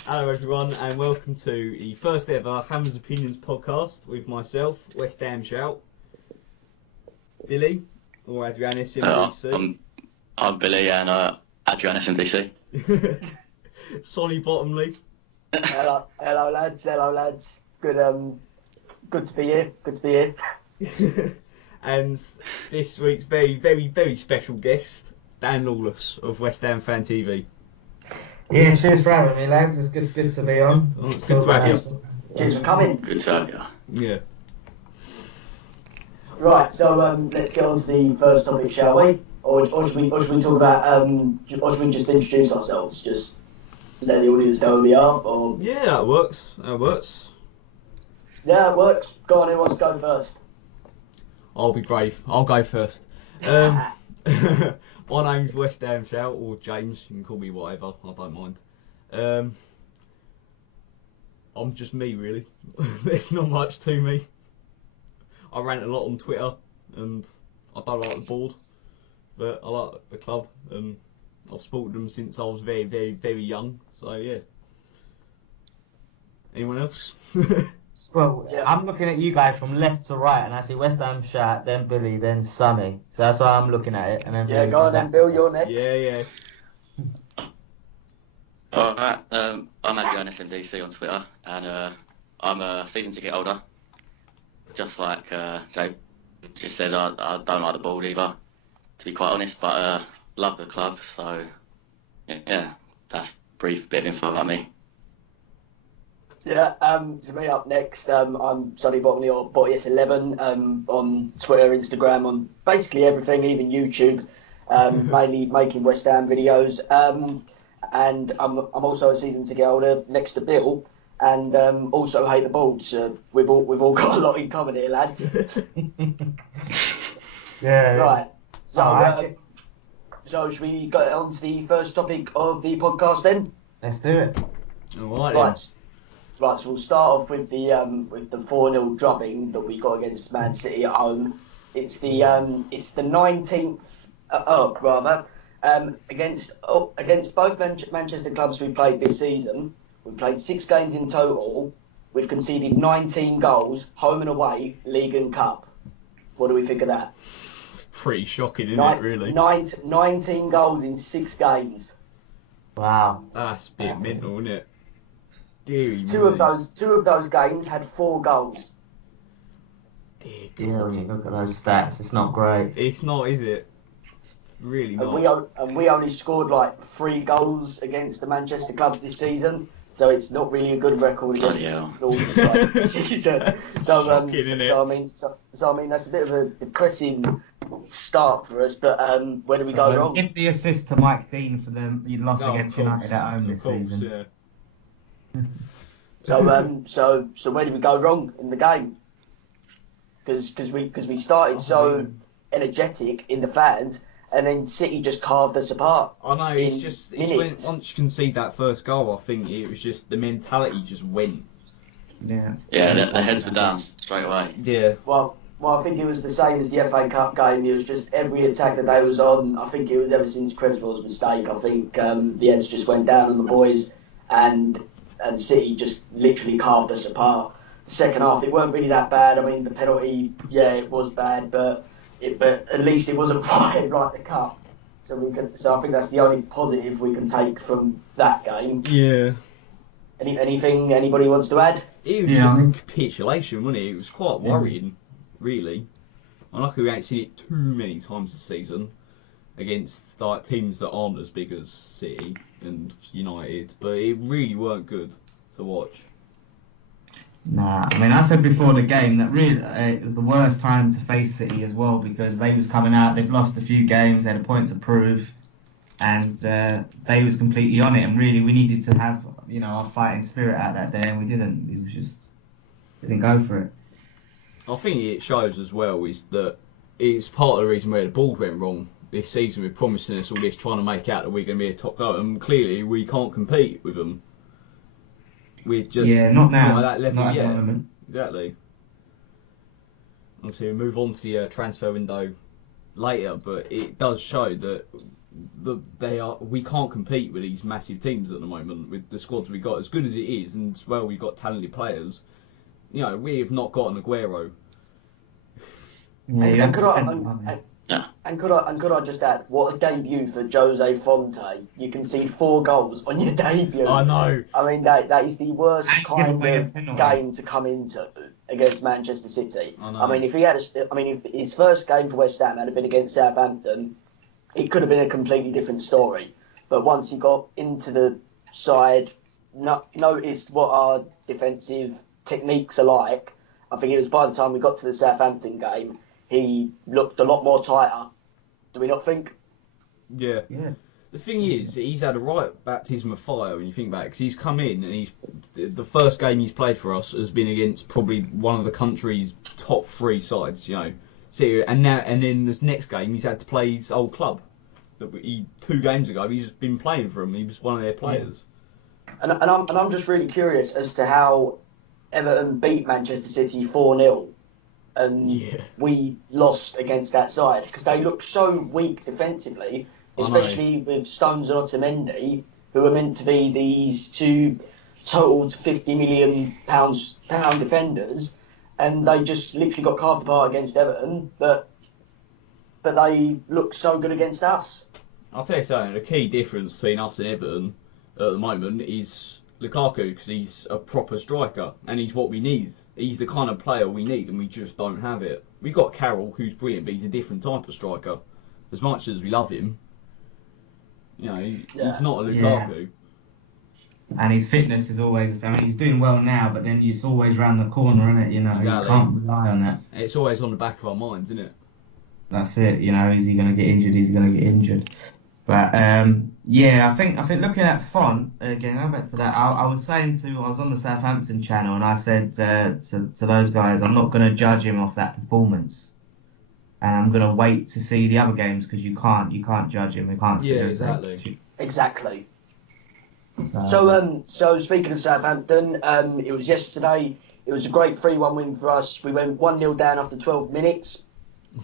Hello everyone and welcome to the first ever Hammers Opinions podcast with myself, West Ham Shout, Billy, or Adrianis MDC. I'm Billy and Adrianis MDC. Sonny Bottomley. Hello lads. Good to be here. And this week's very special guest, Dan Lawless of West Ham Fan TV. Yeah, cheers for having me, lads. It's good to be on. Oh, it's good to have you. Cheers for coming. Good to have you. Yeah. Right, so let's get on to the first topic, shall we? Or should we talk about or should we just introduce ourselves? Just let the audience know who we are, or Yeah, that works. yeah, it works. Go on, who wants to go first? I'll be brave. I'll go first. My name's West Ham Shout, or James, you can call me whatever, I don't mind. I'm just me, really. There's not much to me. I rant a lot on Twitter, and I don't like the board, but I like the club, and I've supported them since I was very young, so yeah. Anyone else? Well, Yeah. I'm looking at you guys from left to right, and I see West Ham Shat, then Billy, then Sonny. So that's why I'm looking at it. And then Yeah, Billy go on comes then, back. Bill. You're next. Yeah. Alright, I'm Adrianis MDC on Twitter and I'm a season ticket holder. Just like Jake just said, I don't like the board either, to be quite honest, but love the club, so yeah, that's a brief bit of info about me. Yeah, so me up next. I'm Sonny Bottomley or Bottius11 on Twitter, Instagram, on basically everything, even YouTube. Mainly making West Ham videos. And I'm also a season ticket holder next to Bill, and also hate the board. So we've all got a lot in common here, lads. Yeah. Right. So, Alright. so should we go on to the first topic of the podcast then? Let's do it. Alright then. Right, so we'll start off with the 4-0 drubbing that we got against Man City at home. It's the 19th against both Manchester clubs we played this season. We played 6 games in total. We've conceded 19 goals, home and away, league and cup. What do we think of that? Pretty shocking, isn't it, really? 19 goals in 6 games. Wow. That's a bit mental, isn't it? Deary Two of those games had 4 goals. Dear Yeah, God. when you look at those stats, it's not great. It's not, is it? Really not. And we only scored like 3 goals against the Manchester clubs this season, so it's not really a good record Bloody against hell. all the sides this season. Shocking, isn't it? So I mean that's a bit of a depressing start for us. But where do we go wrong? Give the assist to Mike Dean for them. You lost No, of against course, United at home of this course, season. yeah. So where did we go wrong in the game? Because we started so energetic in the fans, and then City just carved us apart. I know, it's when, minutes. once you concede that first goal, I think it was just the mentality just went. Yeah. Yeah, the heads were down straight away. Yeah. Well, I think it was the same as the FA Cup game. It was just every attack that they was on. I think it was ever since Creswell's mistake. I think the heads just went down on the boys, and City just literally carved us apart. The second half, it weren't really that bad. I mean, the penalty, yeah, it was bad, but at least it wasn't fired like the cup. So I think that's the only positive we can take from that game. Yeah. Anything anybody wants to add? It was just a capitulation, wasn't it? It was quite worrying, really. I'm lucky we ain't seen it too many times this season against like teams that aren't as big as City and United, but it really weren't good to watch. Nah, I mean, I said before the game that really it was the worst time to face City as well, because they was coming out, they've lost a few games, they had a point to prove, and they was completely on it, and really we needed to have, our fighting spirit out that day, and we didn't. We just didn't go for it. I think it shows as well is that it's part of the reason where the board went wrong this season with promising us all this, trying to make out that we're going to be a top goal, and clearly we can't compete with them. We're just not now. at that level Not at the yet. moment. Exactly. Obviously, we'll move on to the transfer window later, but it does show that we can't compete with these massive teams at the moment with the squads we got. As good as it is, and as well we've got talented players. You know, we have not got an Aguero. Yeah, you have to spend and could I just add, what a debut for Jose Fonte. You concede 4 goals on your debut. I know. I mean, that is the worst And kind give away a of penalty. game to come into against Manchester City. I know. I mean, if his first game for West Ham had been against Southampton, it could have been a completely different story. But once he got into the side, noticed what our defensive techniques are like, I think it was by the time we got to the Southampton game, he looked a lot more tighter. Do we not think? Yeah. Yeah. The thing is, he's had a right baptism of fire when you think back, because he's come in and the first game he's played for us has been against probably one of the country's top 3 sides, you know. So, and then this next game he's had to play his old club. 2 games ago he's been playing for him. He was one of their players. And I'm just really curious as to how Everton beat Manchester City 4-0. And we lost against that side because they looked so weak defensively, especially with Stones and Otamendi, who are meant to be these 2 totaled £50 million defenders, and they just literally got carved apart against Everton. But they look so good against us. I'll tell you something. The key difference between us and Everton at the moment is Lukaku, because he's a proper striker and he's what we need. He's the kind of player we need, and we just don't have it. We've got Carroll, who's brilliant, but he's a different type of striker. As much as we love him, you know, he's not a Lukaku. Yeah. And his fitness is always, I mean, he's doing well now, but then it's always round the corner, isn't it? You know, Exactly. You can't rely on that. It's always on the back of our minds, isn't it? That's it. You know, is he going to get injured? Is he going to get injured? But yeah, I think looking at Font again, going back to that, I was on the Southampton channel and I said to those guys, I'm not going to judge him off that performance, and I'm going to wait to see the other games because you can't judge him. We can't. Yeah, exactly. Exactly. So speaking of Southampton, it was yesterday. It was a great 3-1 win for us. We went 1-0 down after 12 minutes.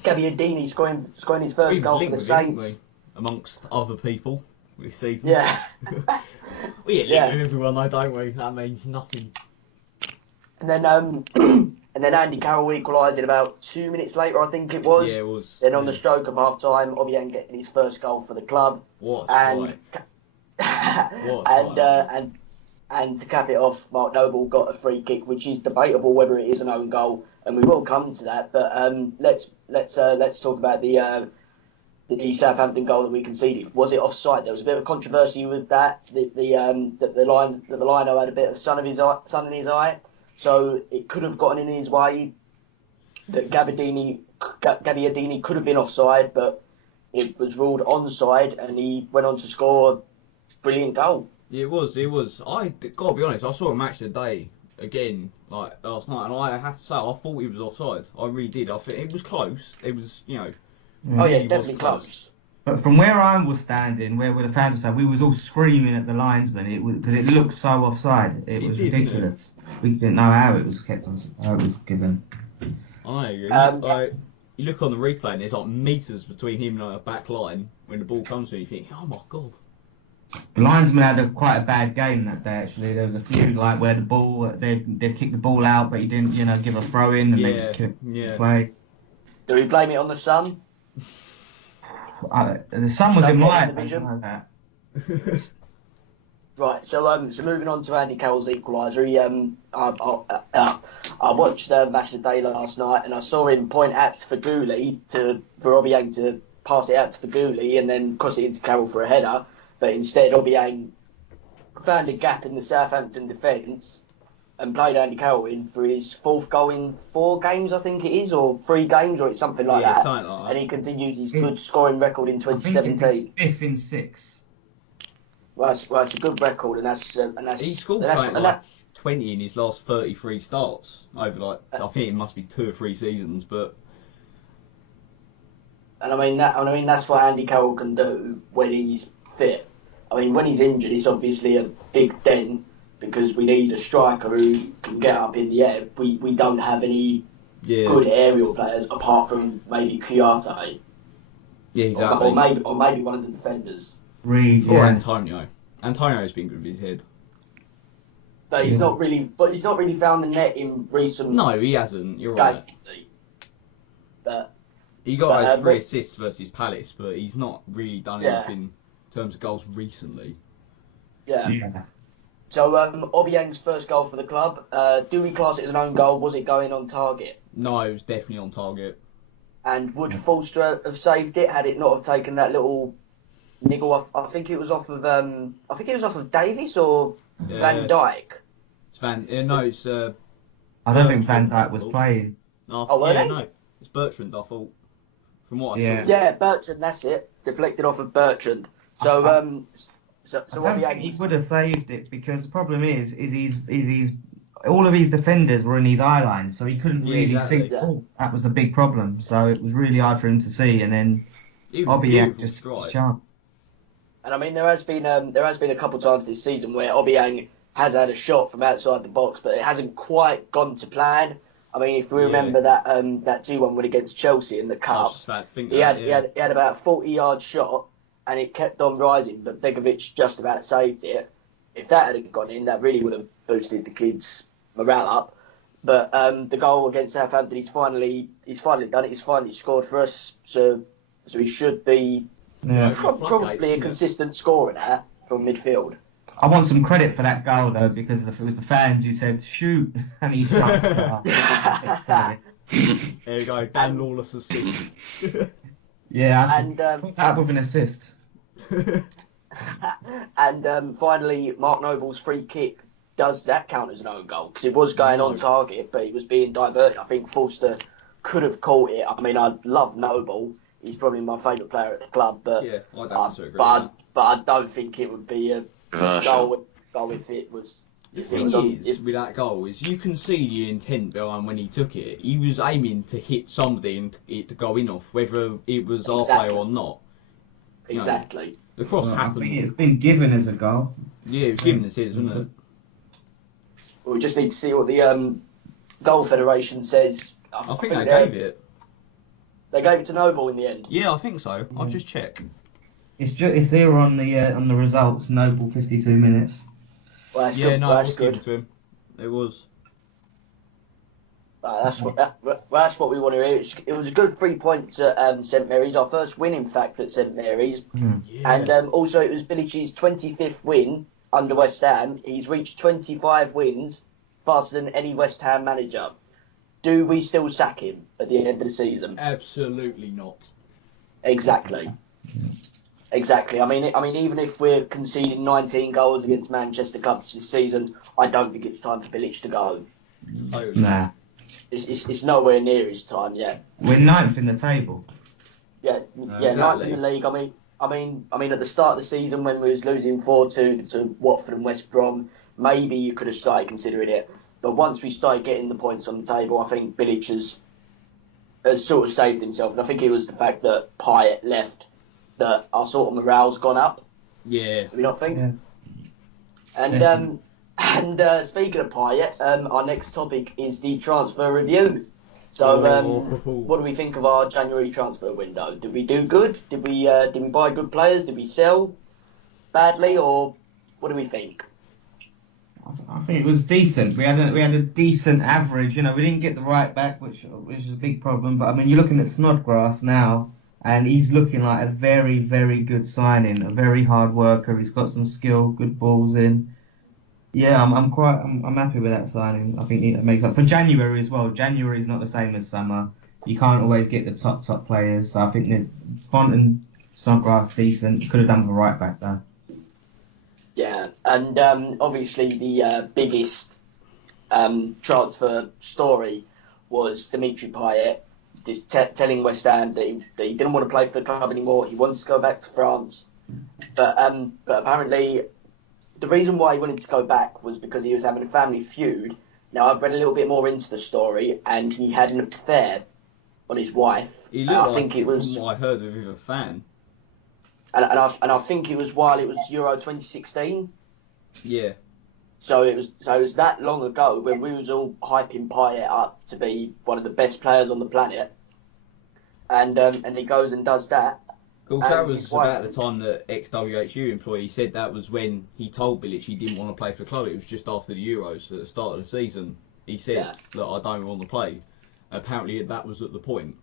Gabbiadini scoring his first goal for the Saints. Amongst other people this season. Yeah. We get linked with everyone though, don't we? That means nothing. And then Andy Carroll equalised it about 2 minutes later, I think it was. Yeah, it was. Then on the stroke of half time, Obiang getting his first goal for the club. What? And to cap it off, Mark Noble got a free kick, which is debatable whether it is an own goal, and we will come to that. But let's talk about the Southampton goal that we conceded. Was it offside? There was a bit of controversy with that. The liner had a bit of sun in his eye, so it could have gotten in his way. That Gabbiadini could have been offside, but it was ruled onside, and he went on to score a brilliant goal. Yeah, it was. I gotta be honest. I saw a match today again, like last night, and I have to say I thought he was offside. I really did. I think it was close. It was, you know. Oh yeah, definitely close. But from where I was standing, where the fans were standing, we was all screaming at the linesman because it looked so offside. It was ridiculous. We didn't know how it was kept on. How it was given. I agree. You look on the replay and there's like meters between him and a back line when the ball comes to him. You think, oh my god. The linesman had quite a bad game that day. Actually, there was a few like where the ball they'd kick the ball out, but he didn't, give a throw in and they just kept play. Do we blame it on the sun? The sun was in my division. Right, so moving on to Andy Carroll's equaliser. I watched the match of the day last night, and I saw him point at Faguli for Obiang to pass it out to Faguli and then cross it into Carroll for a header. But instead, Obiang found a gap in the Southampton defence and played Andy Carroll in for his 4th goal in 4 games, I think it is, or 3 games, or it's something like that. Something like that. And he continues his good scoring record in 2017. I think it's 5th in 6. Well, it's a good record, and that's he scored like 20 in his last 33 starts over I think it must be 2 or 3 seasons, but. And I mean that's what Andy Carroll can do when he's fit. I mean, when he's injured, it's obviously a big dent because we need a striker who can get up in the air. We don't have any good aerial players apart from maybe Kouyaté. Yeah, or exactly. maybe one of the defenders. Reed, Or yeah. Antonio. Antonio's been good with his head. But he's not really found the net in recent. No, he hasn't. You're right. But He got those 3 assists versus Palace, but he's not really done anything in terms of goals recently. Yeah. So Obiang's first goal for the club. Do we class it as an own goal? Was it going on target? No, it was definitely on target. And would Forster have saved it had it not have taken that little niggle off? I think it was off of Davies or Van Dijk. It's no, it's. I don't think Van Dijk was playing. No, no, it's Bertrand. I thought, from what I saw. Yeah, Bertrand. That's it. Deflected off of Bertrand. So So I don't think he would have saved it because the problem is he's all of his defenders were in his eye line, so he couldn't really see. Oh, that was a big problem. So it was really hard for him to see, and then Obiang just sharp. And I mean, there has been a couple times this season where Obiang has had a shot from outside the box, but it hasn't quite gone to plan. I mean, if we remember that 2-1 win against Chelsea in the cup, he had about a 40-yard shot. And it kept on rising, but Begovic just about saved it. If that had gone in, that really would have boosted the kids' morale up. But the goal against Southampton, he's finally done it. He's finally scored for us, so he should be probably a consistent scorer now from midfield. I want some credit for that goal though, because if it was the fans who said shoot, and he shot. There you go, Dan Lawless assist. Yeah, and that with an assist. And finally, Mark Noble's free kick, does that count as an own goal? Because it was going on target, but it was being diverted. I think Forster could have caught it. I mean, I love Noble. He's probably my favourite player at the club, but I don't disagree. But I don't think it would be a goal if it was. The thing is, with that goal, is you can see the intent behind when he took it. He was aiming to hit somebody and it to go in off, whether it was our player or not. Exactly. The cross happened. I think it's been given as a goal. Yeah, it was given as his, wasn't it? Well, we just need to see what the Goal Federation says. I think they gave it. They gave it to Noble in the end. Yeah, I think so. I'll just check. It's here on the results. Noble 52 minutes. Well, that's yeah, good. no, Well, it that's was good. given to him. It was. That's what we want to hear. It was a good 3 points at St Mary's, our first win, in fact, at St Mary's. Yeah. And also it was Billich's 25th win under West Ham. He's reached 25 wins, faster than any West Ham manager. Do we still sack him at the end of the season? Absolutely not. Exactly. I mean, even if we're conceding 19 goals against Manchester clubs this season, I don't think it's time for Bilic to go. Totally. Nah. It's nowhere near his time yet. We're 9th in the table. Yeah, exactly. 9th in the league. I mean, at the start of the season when we was losing 4-2 to Watford and West Brom, maybe you could have started considering it. But once we started getting the points on the table, I think Bilic has sort of saved himself. And I think it was the fact that Payet left that our sort of morale's gone up. Yeah. Do we not think? Yeah. And speaking of Payet, our next topic is the transfer review. So, what do we think of our January transfer window? Did we do good? Did we buy good players? Did we sell badly, or what do we think? I think it was decent. We had a decent average. You know, we didn't get the right back, which is a big problem. But I mean, you're looking at Snodgrass now, and he's looking like a very, very good signing. A very hard worker. He's got some skill, good balls in. Yeah, I'm happy with that signing. I think it makes up for January as well. January is not the same as summer. You can't always get the top players. So I think that Fonte and Snodgrass decent. Could have done for right back there. Yeah, and obviously the biggest transfer story was Dimitri Payet just telling West Ham that he didn't want to play for the club anymore. He wanted to go back to France, but apparently the reason why he wanted to go back was because he was having a family feud. Now I've read a little bit more into the story, and he had an affair on his wife. He looked think it was, from what I heard, of a fan. And I think it was while it was Euro 2016. Yeah. So it was that long ago when we was all hyping Payet up to be one of the best players on the planet, and he goes and does that, Of course, that and was his wife. about the time that ex-WHU employee said that was when he told Bilic he didn't want to play for the club. It was just after the Euros at the start of the season. He said, "Look, I don't want to play." Apparently, that was at the point,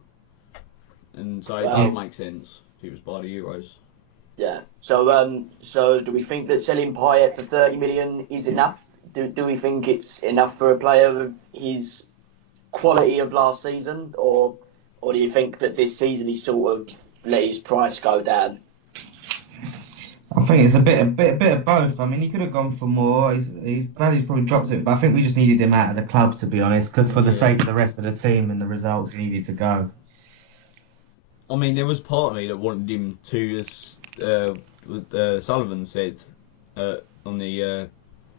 and so it does make sense if he was by the Euros. Yeah. So do we think that selling Payet for 30 million is enough? Do we think it's enough for a player of his quality of last season, or do you think that this season he sort of let his price go down? I think it's a bit of both. I mean, he could have gone for more. His value's probably dropped a bit, but I think we just needed him out of the club, to be honest, because for the sake of the rest of the team and the results, he needed to go. I mean, there was part of me that wanted him to, as Sullivan said on the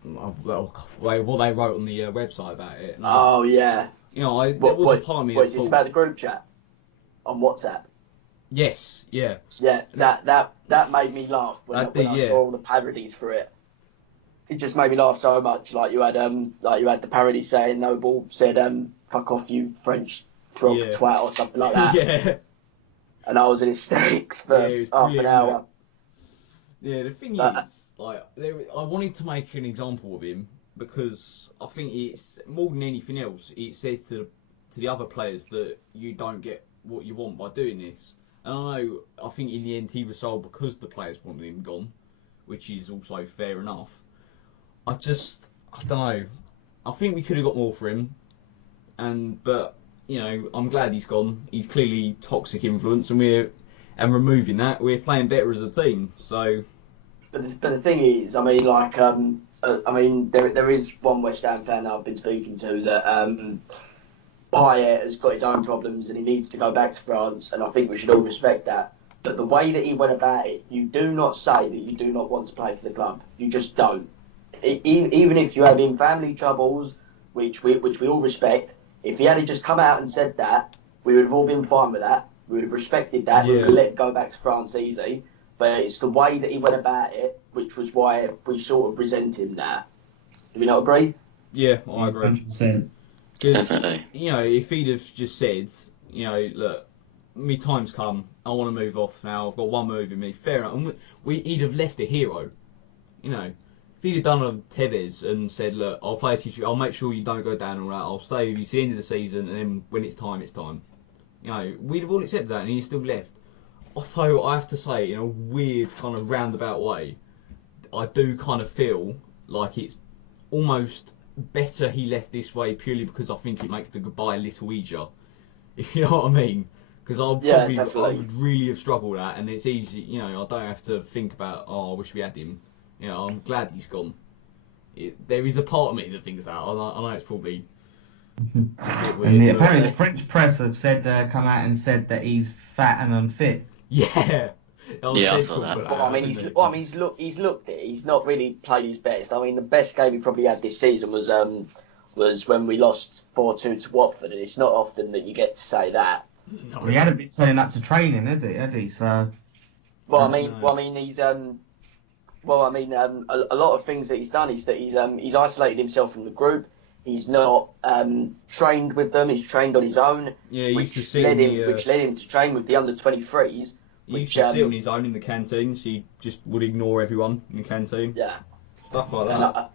what they wrote on the website about it. Oh yeah. You know, there was a part of me. What is this about the group chat on WhatsApp? Yes. Yeah. Yeah. That made me laugh when I saw all the parodies for it. It just made me laugh so much. Like you had the parody saying Noble said "fuck off you French frog twat" or something like that. Yeah. And I was in hysterics for half an hour. Yeah, the thing is, like, I wanted to make an example of him because I think it's more than anything else. It says to the other players that you don't get what you want by doing this. And I think in the end he was sold because the players wanted him gone, which is also fair enough. I don't know. I think we could have got more for him, but you know, I'm glad he's gone. He's clearly toxic influence, and removing that, we're playing better as a team. So, but the thing is, I mean, like, there is one West Ham fan that I've been speaking to that Payet has got his own problems and he needs to go back to France, and I think we should all respect that. But the way that he went about it, you do not say that you do not want to play for the club. You just don't. Even if you have in family troubles, which we all respect. If he had just come out and said that, we would have all been fine with that. We would have respected that. We would have let him go back to France easy. But it's the way that he went about it, which was why we sort of resent him now. Do we not agree? Yeah, I agree. 100%. Definitely. You know, if he'd have just said, you know, look, me time's come. I want to move off now. I've got one move in me. Fair enough. He'd have left a hero. You know. If he'd have done a Tevez and said, look, I'll play to you, I'll make sure you don't go down all that, I'll stay with you to the end of the season, and then when it's time, it's time. You know, we'd have all accepted that, and he's still left. Although, I have to say, in a weird kind of roundabout way, I do kind of feel like it's almost better he left this way purely because I think it makes the goodbye a little easier. If you know what I mean? Because I would really have struggled at, and it's easy, you know, I don't have to think about, I wish we had him. You know, I'm glad he's gone. There is a part of me that thinks that. I know it's probably a bit weird. And apparently the French press have come out and said that he's fat and unfit. Yeah. I saw that. He's looked it. He's not really played his best. I mean, the best game he probably had this season was when we lost 4-2 to Watford, and it's not often that you get to say that. No. Well, he hadn't been turning up to training, had he? So. A lot of things that he's done is that he's isolated himself from the group. He's not trained with them. He's trained on his own, which led him to train with the under-23s. He used to sit on his own in the canteen, so he just would ignore everyone in the canteen. Yeah, stuff like that.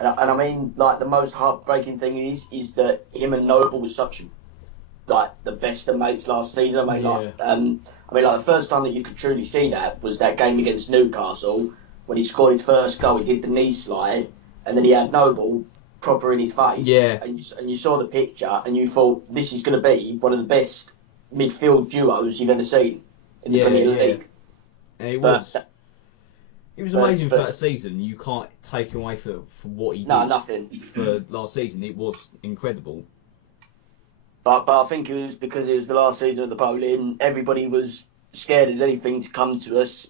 And I mean, like, the most heartbreaking thing is that him and Noble was such the best of mates last season. I mean, the first time that you could truly see that was that game against Newcastle. When he scored his first goal, he did the knee slide, and then he had Noble proper in his face. Yeah. And you saw the picture, and you thought, this is going to be one of the best midfield duos you've ever seen in the Premier League. Yeah, it was. It was amazing for that season. You can't take away for what he did. No, nothing. For last season, it was incredible. But I think it was because it was the last season of the bowling. Everybody was scared as anything to come to us,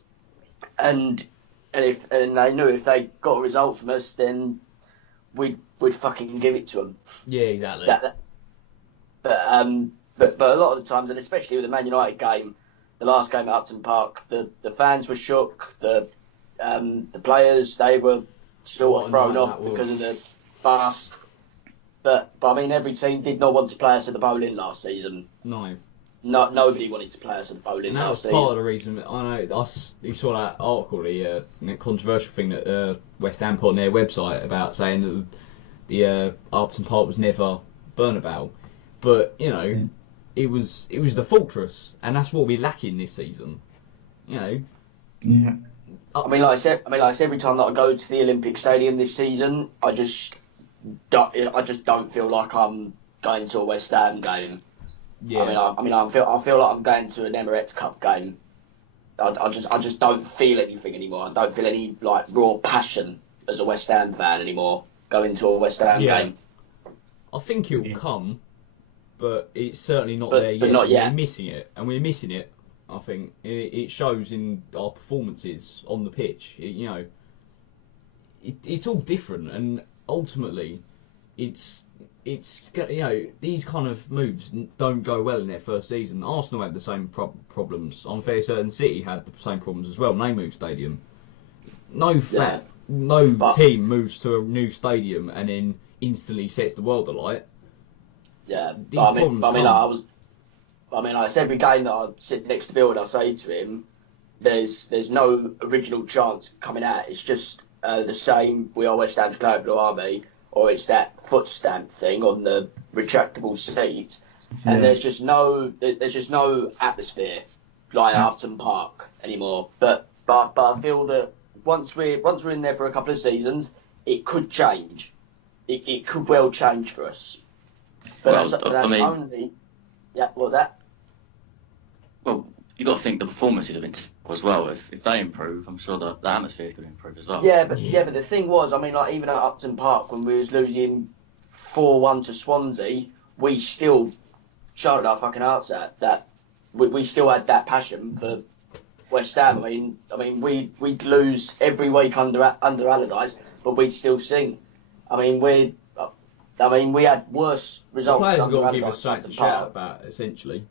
and they knew if they got a result from us, then we'd fucking give it to them. Yeah, exactly. But a lot of the times, and especially with the Man United game, the last game at Upton Park, the fans were shook. The players, they were sort of thrown off because of the bus. But I mean, every team did not want to play us at the bowling last season. No. nobody wanted to play us at the Bowling And that was last part season. of the reason. I know you saw that article, the controversial thing that West Ham put on their website about saying that the Upton Park was never Bernabeu, but you know, it was the fortress, and that's what we're lacking this season. You know. Yeah. I mean, like I said, every time that I go to the Olympic Stadium this season, I just don't feel like I'm going to a West Ham game. Yeah. I feel like I'm going to an Emirates Cup game. I just don't feel anything anymore. I don't feel any like raw passion as a West Ham fan anymore going to a West Ham game. I think it will come, but it's certainly not But there yet. not yet. We're missing it, and we're missing it. I think it shows in our performances on the pitch. It's all different, and ultimately, it's these kind of moves don't go well in their first season. Arsenal had the same problems. I'm fairly certain City had the same problems as well. They moved stadium. No team moves to a new stadium and then instantly sets the world alight. Yeah, These problems come. It's every game that I sit next to Bill and I say to him, there's no original chance coming out. It's just the same. We are West Ham's Global Army, or it's that foot stamp thing on the retractable seats, and there's just no atmosphere like Upton Park anymore. But I feel that once we're in there for a couple of seasons, it could change. It could well change for us. But only. Yeah, what was that? Well, you got to think the performances have been terrible as well. If they improve, I'm sure the atmosphere is going to improve as well. Yeah, but the thing was, like even at Upton Park when we was losing 4-1 to Swansea, we still shouted our fucking hearts out. That we still had that passion for West Ham. I mean, we'd lose every week under Allardyce, but we'd still sing. We had worse results. The players have under got to give Allardyce us something to shout about, essentially.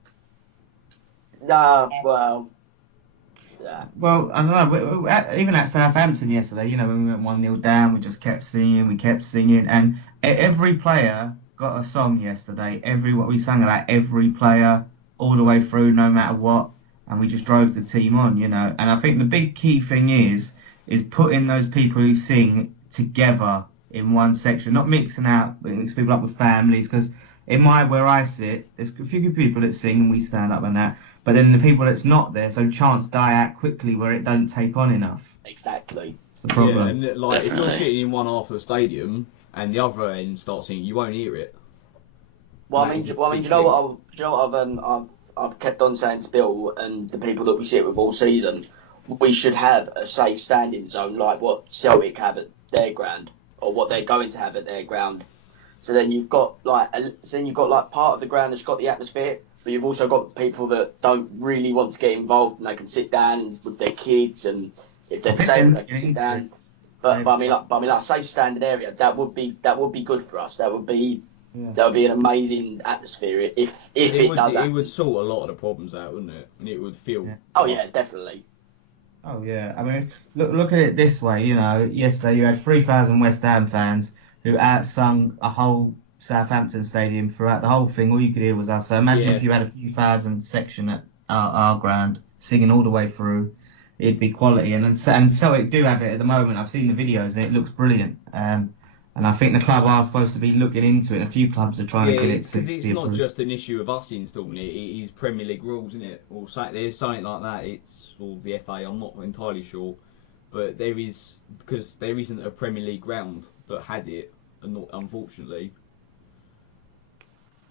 Nah, well, yeah. Well, I don't know. Even at Southampton yesterday, when we went 1-0 down, we just kept singing, and every player got a song yesterday. We sang about every player all the way through, no matter what, and we just drove the team on, And I think the big key thing is putting those people who sing together in one section, not mixing people up with families, because where I sit, there's a few people that sing and we stand up and that, but then the people that's not there, so chants die out quickly where it don't take on enough. Exactly. It's the problem. Yeah, and if you're sitting in one half of the stadium and the other end starts singing, you won't hear it. Do you know what I've kept on saying to Bill and the people that we sit with all season? We should have a safe standing zone like what Celtic have at their ground, or what they're going to have at their ground. So then you've got part of the ground that's got the atmosphere, but you've also got people that don't really want to get involved and they can sit down with their kids, and if they're disabled they can sit down. But a safe standing area that would be good for us. That would be an amazing atmosphere if it does happen. It would sort a lot of the problems out, wouldn't it? And it would feel. Yeah. Oh yeah, definitely. Oh yeah, look at it this way. Yesterday you had 3,000 West Ham fans who outsung a whole Southampton stadium throughout the whole thing. All you could hear was us. So imagine if you had a few thousand section at our ground singing all the way through, it'd be quality. And Celtic do have it at the moment. I've seen the videos and it looks brilliant. And I think the club are supposed to be looking into it. And a few clubs are trying to get it to because it's not just an issue of us installing it. It is Premier League rules, isn't it? Or there's something like that. Or the FA. I'm not entirely sure, but there is, because there isn't a Premier League ground that has it, unfortunately.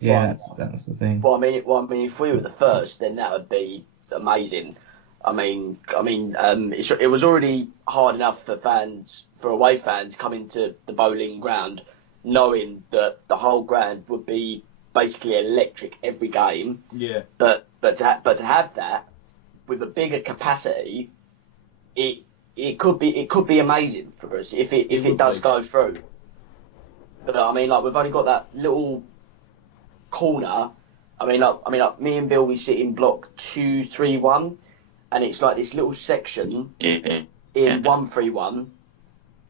Yeah, that's the thing. Well, if we were the first, then that would be amazing. It was already hard enough for away fans coming to the Bowling ground, knowing that the whole ground would be basically electric every game. Yeah. But to have that with a bigger capacity, it could be amazing for us if it does go through. But we've only got that little corner. Me and Bill, we sit in block 231, and it's like this little section in 131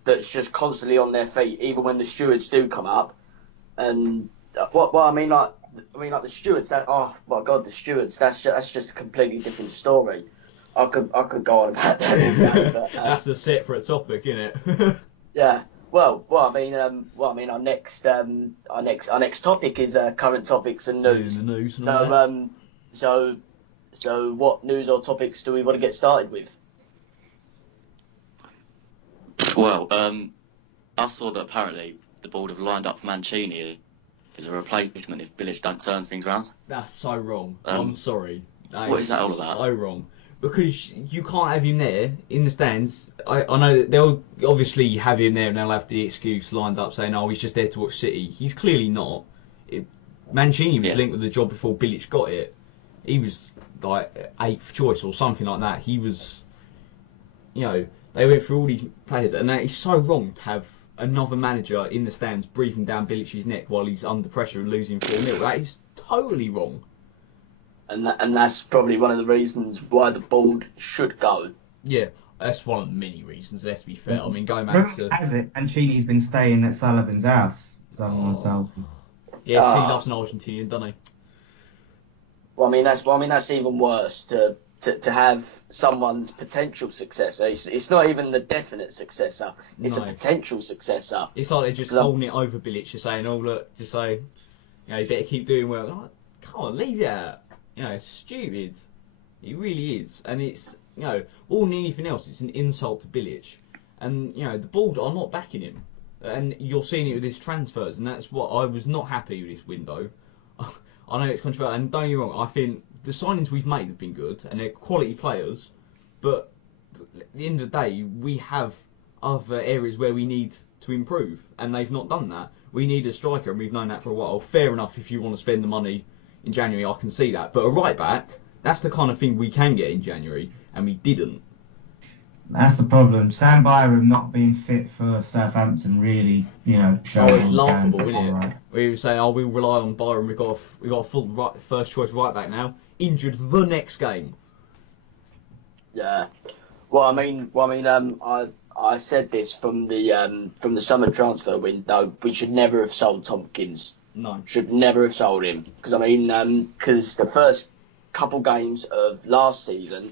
that's just constantly on their feet, even when the stewards do come up. And like the stewards. Oh my God, the stewards. That's just a completely different story. I could go on about that all day, but, that's a separate topic, isn't it? yeah. Well, I mean, our next topic is current topics and news. Yeah, the news and all that. So what news or topics do we want to get started with? Well, I saw that apparently the board have lined up Mancini as a replacement if Bilic don't turn things around. That's so wrong. I'm sorry. What is that all about? So wrong. Because you can't have him there in the stands. I know that they'll obviously have him there and they'll have the excuse lined up saying, oh, he's just there to watch City. He's clearly not. Mancini was linked with the job before Bilic got it. He was like 8th choice or something like that. He was, they went through all these players, and that is so wrong to have another manager in the stands breathing down Bilic's neck while he's under pressure and losing 4-0. That is totally wrong. And that's probably one of the reasons why the board should go. Yeah, that's one of the many reasons, let's be fair. I mean, going back to... Has it? Mancini's been staying at Sullivan's house. Someone told me. Yeah, he loves an Argentinian, doesn't he? Well, I mean that's even worse to have someone's potential successor. It's not even the definite successor. It's a potential successor. It's like they're just holding it over Bilic, just saying, oh look, just say, you better keep doing well. Like, come on, leave it out. It's stupid. It really is, and it's more than anything else, it's an insult to Bilic, and the board are not backing him, and you're seeing it with his transfers, and that's what I was not happy with this window. I know it's controversial, and don't get me wrong, I think the signings we've made have been good, and they're quality players, but at the end of the day, we have other areas where we need to improve, and they've not done that. We need a striker, and we've known that for a while. Fair enough, if you want to spend the money in January, I can see that. But a right back, that's the kind of thing we can get in January, and we didn't. That's the problem. Sam Byram not being fit for Southampton really, it's laughable, isn't it? Right. We were saying, we'll rely on Byram. We've got a full first choice right back now. Injured the next game. Yeah. Well, I said this from the summer transfer window. We should never have sold Tompkins. No. Should never have sold him because the first couple games of last season, do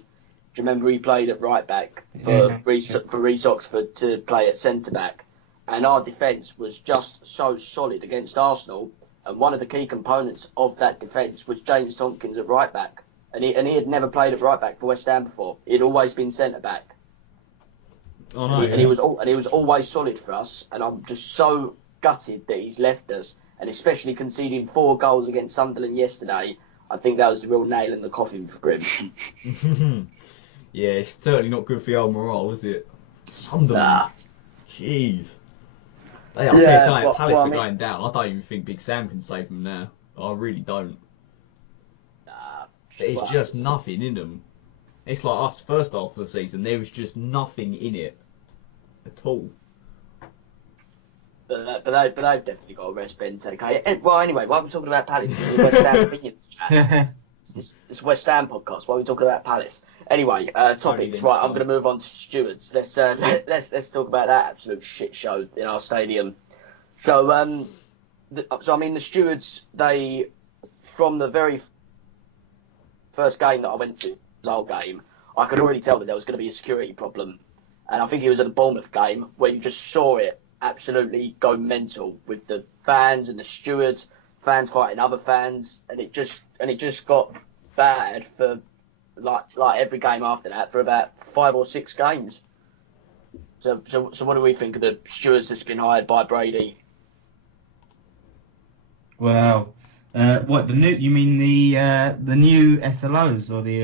you remember he played at right back for Reece Oxford to play at centre back, and our defence was just so solid against Arsenal, and one of the key components of that defence was James Tompkins at right back, and he had never played at right back for West Ham before. He'd always been centre back. Oh, no, and he was always solid for us, and I'm just so gutted that he's left us. And especially conceding 4 goals against Sunderland yesterday, I think that was the real nail in the coffin for Grim. Yeah, it's certainly not good for the old morale, is it? Sunderland. Nah. Jeez. I'll tell you something, Palace are going down. I don't even think Big Sam can save them now. I really don't. It's just nothing in them. It's like us first half of the season, there was just nothing in it at all. But they've definitely got to rest Benteke. Well, anyway, why are we talking about Palace? It's West Ham opinions chat. It's West Ham podcast. Why are we talking about Palace? Anyway, topics. Right, I'm going to move on to stewards. Let's talk about that absolute shit show in our stadium. So the stewards, they, from the very first game that I went to, the whole game, I could already tell that there was going to be a security problem, and I think it was at the Bournemouth game where you just saw it absolutely go mental with the fans and the stewards, fans fighting other fans, and it just got bad for like every game after that for about 5 or 6 games. So what do we think of the stewards that's been hired by Brady? Well, what the new? You mean the new SLOs or the?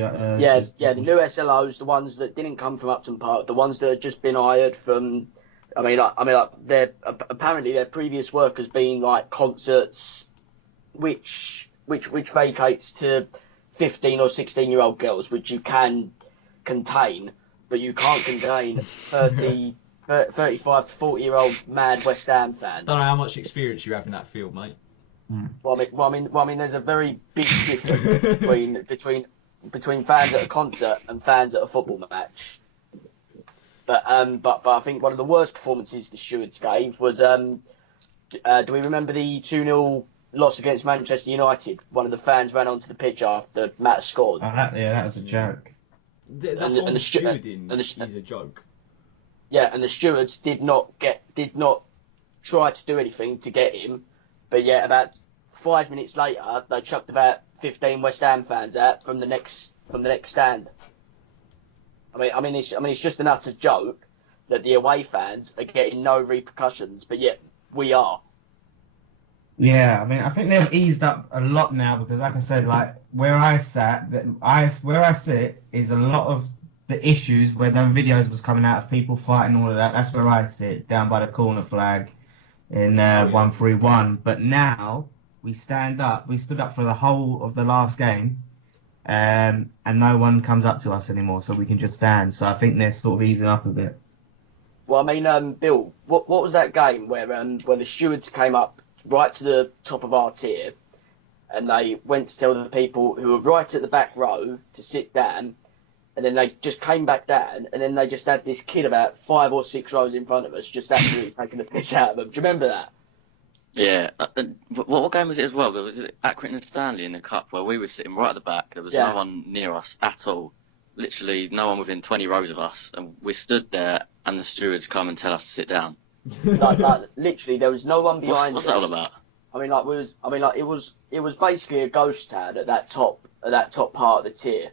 The new SLOs, the ones that didn't come from Upton Park, the ones that had just been hired from. Apparently their previous work has been like concerts, which vacates to 15 or 16-year-old girls, which you can contain, but you can't contain 35 to 40-year-old mad West Ham fans. Don't know how much experience you have in that field, mate. Well, I mean, there's a very big difference between fans at a concert and fans at a football match. But I think one of the worst performances the stewards gave was do we remember the 2-0 lost against Manchester United, one of the fans ran onto the pitch after Matt scored. That was a joke. The whole stewarding is a joke. Yeah, and the stewards did not try to do anything to get him, but yet about 5 minutes later they chucked about 15 West Ham fans out from the next stand. I mean it's just an utter joke that the away fans are getting no repercussions, but yet we are. Yeah, I mean, I think they've eased up a lot now because, like I said, like where I sit is a lot of the issues where them videos was coming out of people fighting, all of that. That's where I sit, down by the corner flag in 131. But now we stand up. We stood up for the whole of the last game, and no one comes up to us anymore, so we can just stand. So I think they're sort of easing up a bit. Well, I mean, Bill, what was that game where the stewards came up right to the top of our tier, and they went to tell the people who were right at the back row to sit down, and then they just came back down, and then they just had this kid about 5 or 6 rows in front of us just absolutely taking the piss out of them. Do you remember that? Yeah. What game was it as well? There was Accrington and Stanley in the cup where we were sitting right at the back. There was no one near us at all. Literally no one within 20 rows of us, and we stood there, and the stewards come and tell us to sit down. like literally, there was no one behind. What's that all about? It was basically a ghost town at that top part of the tier.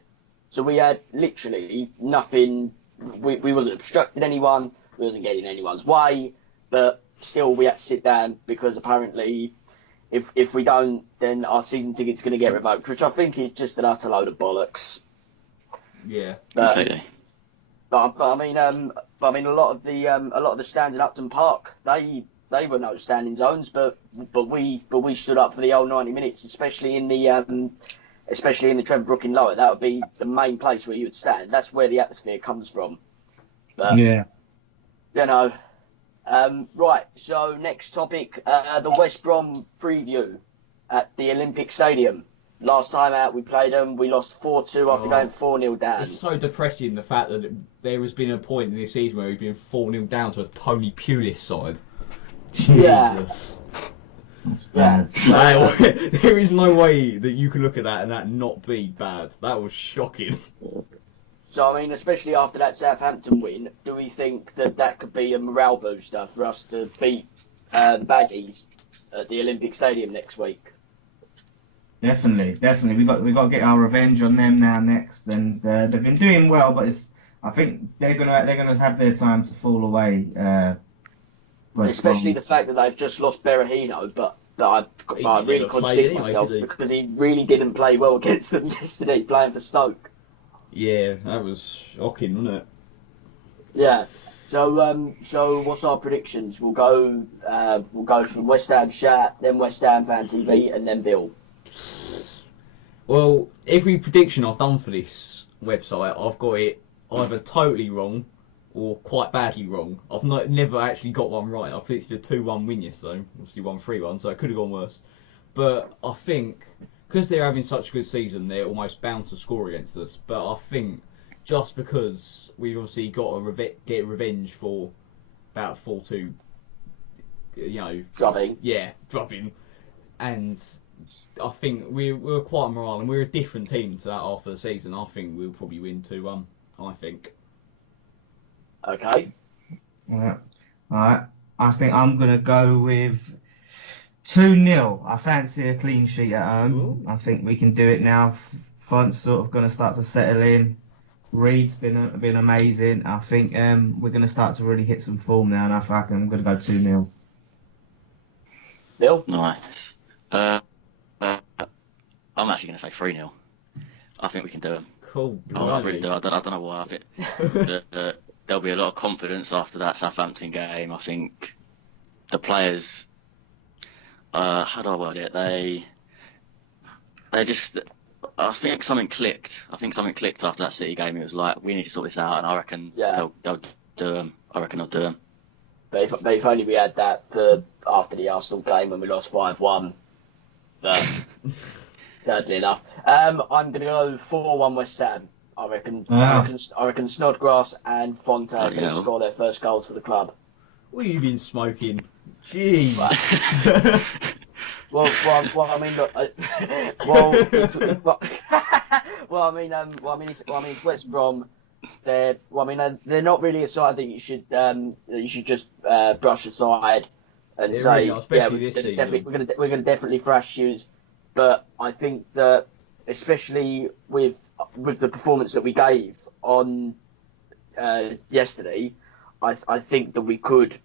So we had literally nothing. We wasn't obstructing anyone. We wasn't getting anyone's way. But still, we had to sit down because apparently, if we don't, then our season ticket's going to get revoked, which I think is just an utter load of bollocks. Yeah. Completely. But I mean, a lot of the stands in Upton Park, they were no standing zones, but we stood up for the whole 90 minutes, especially in the Trevor Brook in Lower. That would be the main place where you would stand. That's where the atmosphere comes from. But, yeah. You know. Right. So next topic, the West Brom preview at the Olympic Stadium. Last time out, we played them. We lost 4-2 after going 4-0 down. It's so depressing, the fact that there has been a point in this season where we've been 4-0 down to a Tony Pulis side. Jesus. Yeah. There is no way that you can look at that and that not be bad. That was shocking. So, I mean, especially after that Southampton win, do we think that could be a morale booster for us to beat the Baddies at the Olympic Stadium next week? Definitely. We got to get our revenge on them now next, and they've been doing well, but I think they're gonna have their time to fall away. Especially the fact that they've just lost Berahino, but I really contradict myself because he really didn't play well against them yesterday, playing for Stoke. Yeah, that was shocking, wasn't it? Yeah. So what's our predictions? We'll go from West Ham Chat, then West Ham Fan TV, and then Bill. Well, every prediction I've done for this website, I've got it either totally wrong or quite badly wrong. I've never actually got one right. I predicted a 2-1 win yesterday, obviously won 3-1, so it could have gone worse. But I think, because they're having such a good season, they're almost bound to score against us. But I think, just because we've obviously got to get revenge for about 4-2, drubbing. Yeah, drubbing. And I think we're quite morale, and we're a different team to that after the season. I think we'll probably win 2-1, I think. Okay. Yeah. Alright. I think I'm going to go with 2-0. I fancy a clean sheet at home. Ooh. I think we can do it now. Fonte's sort of going to start to settle in. Reed's been amazing. I think we're going to start to really hit some form now, and I think I'm going to go 2-0. Bill? Nice. I'm actually going to say 3-0. I think we can do them. Cool. I really do. I don't know why. I think there'll be a lot of confidence after that Southampton game. I think the players, how do I word it? They just, I think something clicked. After that City game. It was like, we need to sort this out, and I reckon they'll do them. I reckon they'll do them. But if only we had that for after the Arsenal game when we lost 5-1. But sadly enough, I'm going to go 4-1 West Ham. I reckon Snodgrass and Fonte are going to score their first goals for the club. What have you been smoking? Jeez. I mean, look, well, it's West Brom. They're not really a side that you should just brush aside and They say, really are, especially this season. we're gonna definitely thrash you. But I think that, especially with the performance that we gave on yesterday, I think that we could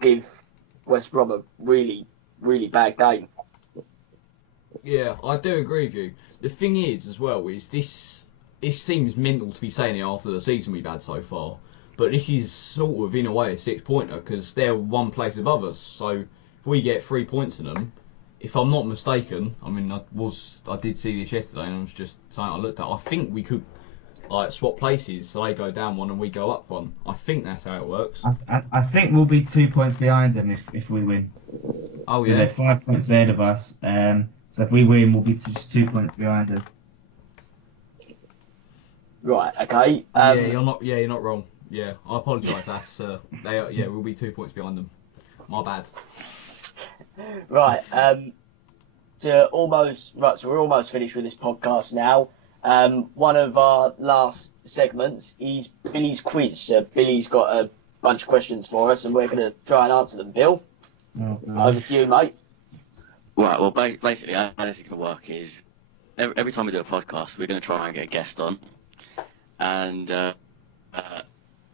give West Brom a really, really bad game. Yeah, I do agree with you. The thing is, as well, is this. It seems mental to be saying it after the season we've had so far, but this is sort of in a way a 6-pointer because they're one place above us. So if we get 3 points in them, if I'm not mistaken, I mean I did see this yesterday and I was just saying I looked at. I think we could like swap places, so they go down one and we go up one. I think that's how it works. I think we'll be 2 points behind them if we win. Oh yeah. They're 5 points ahead of us. So if we win, we'll be just 2 points behind them. Right. Okay. You're not wrong. Yeah, I apologise. That's we'll be 2 points behind them. My bad. Right. So we're almost finished with this podcast now. One of our last segments is Billy's quiz. Billy's got a bunch of questions for us, and we're going to try and answer them. Bill, over to you, mate. Right, well, basically, how this is going to work is every time we do a podcast, we're going to try and get a guest on. And I'm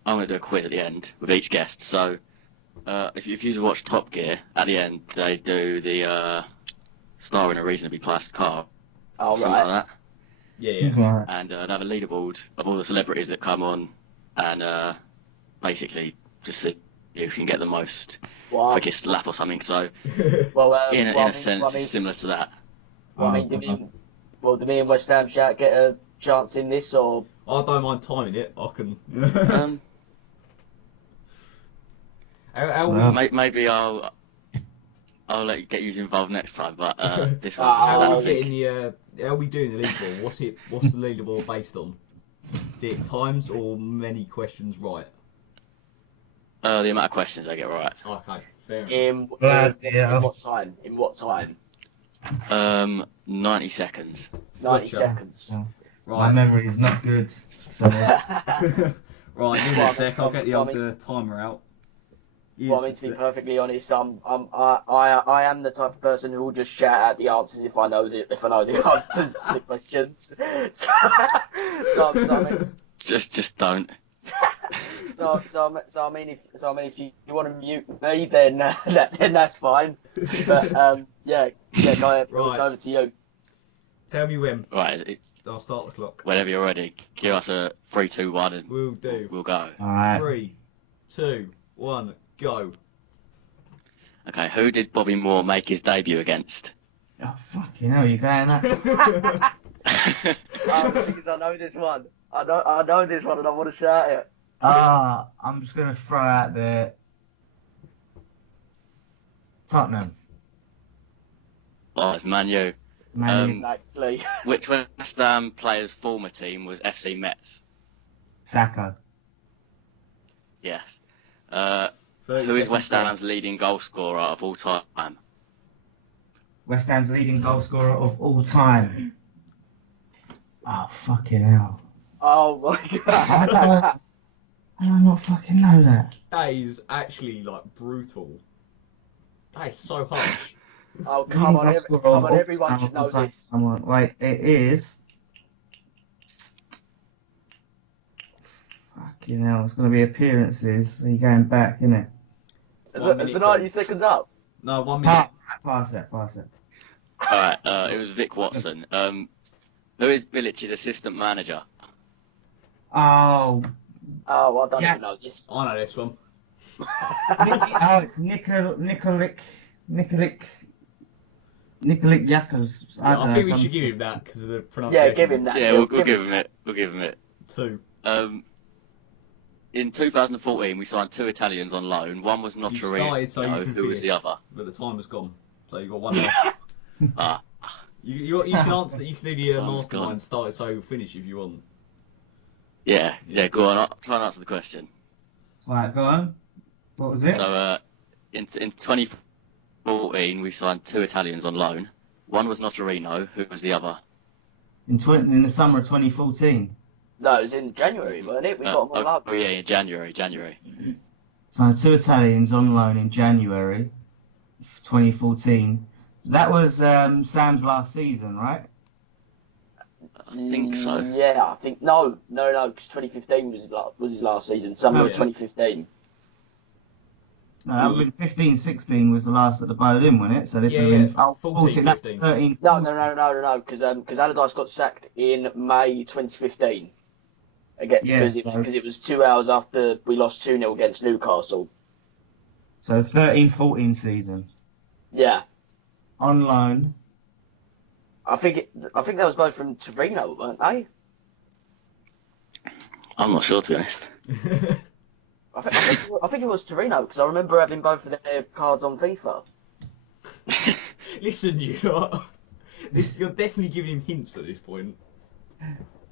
going to do a quiz at the end with each guest. So if you watch Top Gear, at the end, they do the star in a reasonably priced car. Oh, something right. like that. Yeah. Right. And they have a leaderboard of all the celebrities that come on and basically just see who can get the most quickest lap or something. So in a sense, it's similar to that. Do me and West Ham get a chance in this, or? I don't mind timing it. I can. Maybe I'll let you get you involved next time, but this one's how are we doing the leaderboard? What's the leaderboard based on? Is it times or many questions right? The amount of questions I get right. Okay, fair enough. In what time? 90 seconds. 90 Gotcha. seconds. Yeah. Right. My memory is not good. So Right, give me a sec. I'll get the old timer out. Well, I mean, to be perfectly honest, I am the type of person who will just shout out the answers if I know the answers to the questions. So I mean, just don't. So I mean, if you want to mute me, then that's fine. But go ahead. Right. It's over to you. Tell me when. Right, I'll start the clock. whenever you're ready, give us a 3, 2, 1, and We'll do. we'll go. alright. 3, 2, 1, go. Okay, who did Bobby Moore make his debut against? Oh fucking hell, you're going that? Because I know this one. I know this one, and I want to shout it. I'm just gonna throw out the Tottenham. Oh, it's Man U. Man U. Actually, Which West Ham player's former team was FC Metz? Saka. Yes. Who is West Ham's leading goal scorer of all time? West Ham's leading goal scorer of all time. Oh fucking hell. oh my I god. don't not fucking know that. That is actually like brutal. That is so harsh. Oh come on, everyone should know this. Come on, wait, it is. Fucking hell, it's gonna be appearances. So you're going back, isn't it? Is the 90 seconds up? No, 1 minute. Pass it. Alright, it was Vic Watson. Who is Bilic's assistant manager? Oh, Oh, I don't Yeah. even know this. I know this one. it's Nikolic Yakos. I think we should give him that because of the pronunciation. Yeah, give him that. Yeah, we'll give him it. We'll give him it. 2. In 2014, we signed 2 Italians on loan. One was started Notarino. so you can Who was the finish. other? But the time has gone, so you got 1 left. Ah, You can answer. You can do the Time's mastermind gone. start it so finish if you want. yeah. Go on. I'll try and answer the question. Right, go on. What was it? So, in 2014, 2014, we signed 2 Italians on loan. One was Notarino. Who was the other? In the summer of 2014. No, it was in January, wasn't it? We got him on loan. Oh yeah, in January. Signed 2 Italians on loan in January 2014. That was Sam's last season, right? I think so. Yeah, I think no, because 2015 was his last season. Summer of 2015. No, that would have been 15-16 was the last at the Boleyn, wasn't it? So this would have been 14, that's 13. No, because Allardyce got sacked in May 2015. Again, because it was 2 hours after we lost 2-0 against Newcastle. So 13-14 season. Yeah. On loan. I think that was both from Torino, weren't they? I'm not sure, to be honest. I think it was Torino, because I remember having both of their cards on FIFA. Listen, you're definitely giving him hints at this point.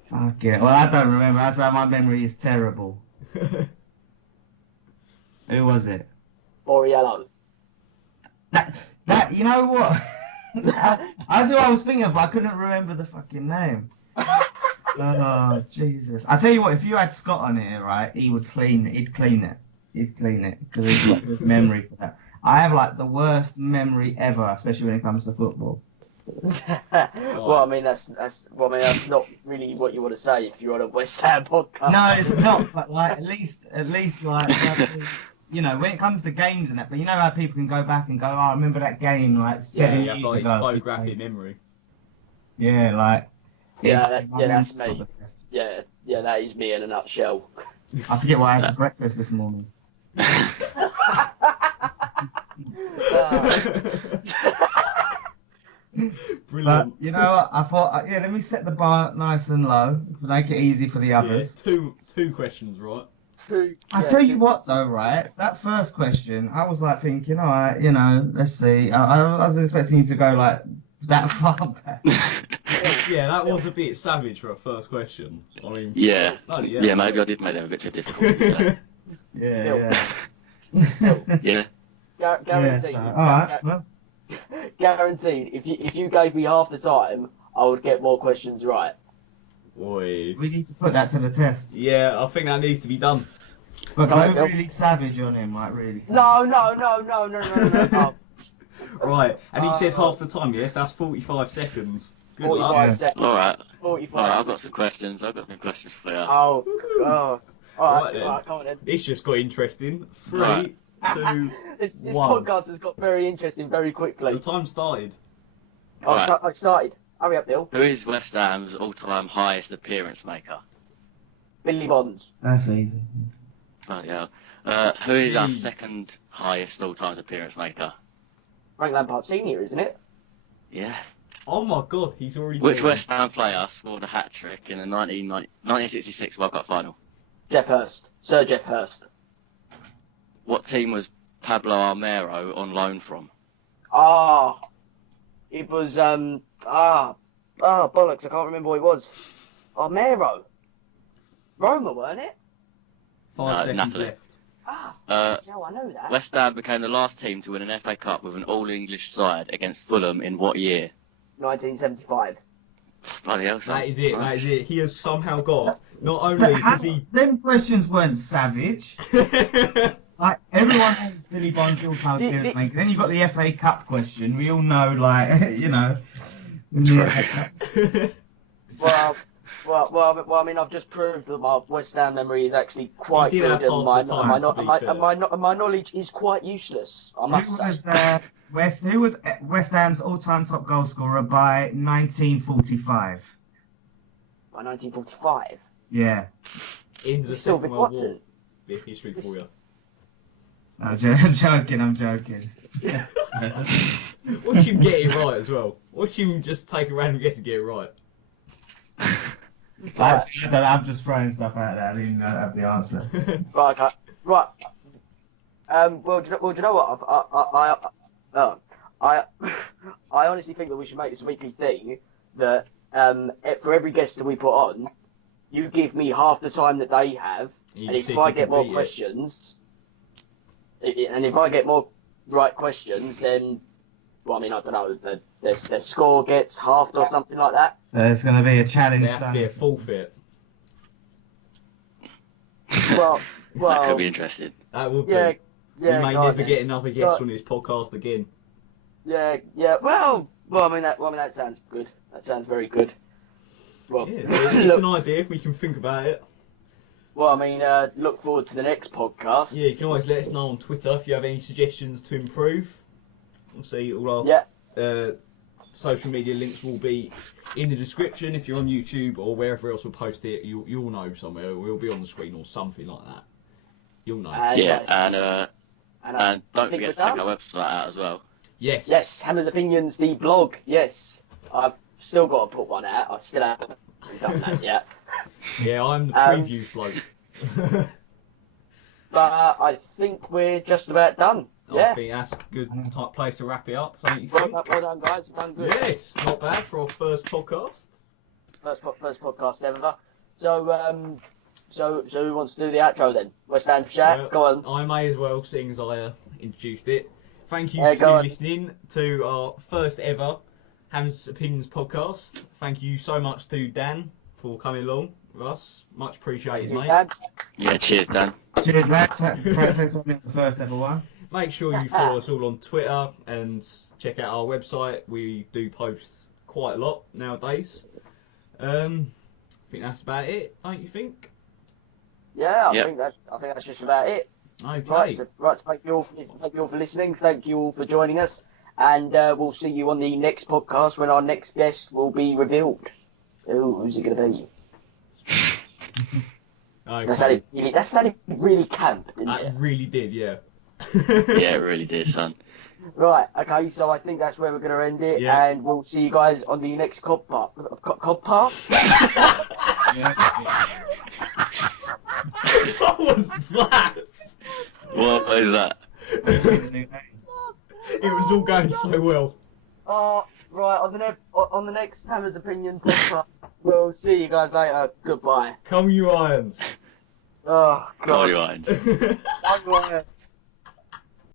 Fuck it. Well, I don't remember. That's why my memory is terrible. Who was it? Borriello. That you know what? That's who I was thinking of, but I couldn't remember the fucking name. Oh, Jesus. I tell you what, if you had Scott on it, right, he'd clean it. Because he's got good memory for that. I have, like, the worst memory ever, especially when it comes to football. Well, I mean, that's not really what you want to say if you're on a West Ham podcast. No, it's not, but, like, at least, like, you know, when it comes to games and that, but you know how people can go back and go, oh, I remember that game, like, 7 years like ago. Photographic memory. Yeah, like... that's me. Yeah, that is me in a nutshell. I forget what I had for breakfast this morning. Brilliant. But you know what? I thought, let me set the bar nice and low, make it easy for the others. Yeah, two questions, right? I tell you what, though, right? That first question, I was like thinking, all right, you know, let's see. I was expecting you to go like that far back. Yeah, that was a bit savage for a first question. I mean, yeah, maybe I did make them a bit too difficult. Yeah. Guaranteed. All right. Well. Guaranteed. If you gave me half the time, I would get more questions right. Boy. We need to put that to the test. Yeah, I think that needs to be done. But go really savage on him, like really. No. Right, and he said half the time. Yes, that's 45 seconds. Good 45 luck. seconds. All right. 45. All right, I've got some questions. I've got some questions for you. Oh. All right, then. come on then. It's just got interesting. 3, Right. 2, This 1. podcast has got very interesting very quickly. The time started. I started. Hurry up, Neil. Who is West Ham's all-time highest appearance maker? Billy Bonds. That's easy. Oh yeah. Who is our Jeez. second highest all-time appearance maker? Frank Lampard Senior, isn't it? Yeah. Oh my god, he's already. Which gone. West Ham player scored a hat-trick in the 1966 World Cup final? Jeff Hurst. Sir Jeff Hurst. What team was Pablo Armero on loan from? It was bollocks, I can't remember what it was. Armero. Roma, weren't it? 5 seconds Napoli. left. No, I know that. West Ham became the last team to win an FA Cup with an all-English side against Fulham in what year? 1975. Bloody hell, son. That is it. He has somehow got not only does he. Them questions weren't savage. Like everyone knows Billy Bonds all-time appearance maker. Then you've got the FA Cup question. We all know, like you know. Well, I mean, I've just proved that my West Ham memory is actually quite You good, did have and half the time, my knowledge is quite useless, I must say. Who was West Ham's all-time top goal scorer by 1945? By 1945? Yeah. Into the Still Second Vic World War. Watson. Bit of history for you. I'm joking. Watch him get it right as well. Watch him just take a random guess and get it right. I'm just throwing stuff out there. I didn't even have the answer. Right, okay. Right. Well, do you know what? I honestly think that we should make this a weekly thing. That for every guest that we put on, you give me half the time that they have, and if I get more questions, and if I get more right questions, then, well, I mean, I don't know, their score gets halved or something like that. There's going to be a challenge. There has to be a forfeit. Well, that could be interesting. That would be. Yeah, We may go on never then. get another guest on this podcast again. Yeah. Well, I mean, that sounds good. That sounds very good. Well, Yeah, it's an idea. We can think about it. well, I mean, look forward to the next podcast. Yeah, you can always let us know on Twitter if you have any suggestions to improve. We'll see all our Yeah. social media links will be in the description. If you're on YouTube or wherever else we'll post it, you'll know somewhere. We'll be on the screen or something like that. You'll know. Yeah, and I don't think forget to we're check done. our website out as well. Yes. Yes, Hammer's Opinions, the blog. Yes, I've still got to put one out. I still haven't done that yet. Yeah, I'm the previews bloke. But I think we're just about done. I Yeah. think that's a good type place to wrap it up. Don't you Well think? done, guys. You've done good. Yes, not bad for our first podcast. First podcast ever. So who wants to do the outro then? West Ham chat. Well, Go on. I may as well, seeing as I introduced it. Thank you Yeah, go for on. listening to our first ever Ham's Opinions podcast. Thank you so much to Dan for coming along with us. Much appreciated, mate. Dan? Yeah, cheers, Dan. Cheers, lads. Thanks for being the first ever one. Make sure you follow us all on Twitter and check out our website. We do post quite a lot nowadays. I think that's about it, don't you think? Yeah, Yep. I think that's just about it. Okay. Right, so thank you all for listening. Thank you all for joining us, and we'll see you on the next podcast when our next guest will be revealed. Who's it going to be? Okay. That sounded really camp, didn't That it? really did, yeah. Yeah, it really did, son. Right, okay, so I think that's where we're going to end it, Yeah. and we'll see you guys on the next Codpass. What was that? What is that? It was all going so well. Right, on the next Hammer's Opinion podcast, we'll see you guys later. Goodbye. Come you irons. Oh, Call God. your eyes. Come on.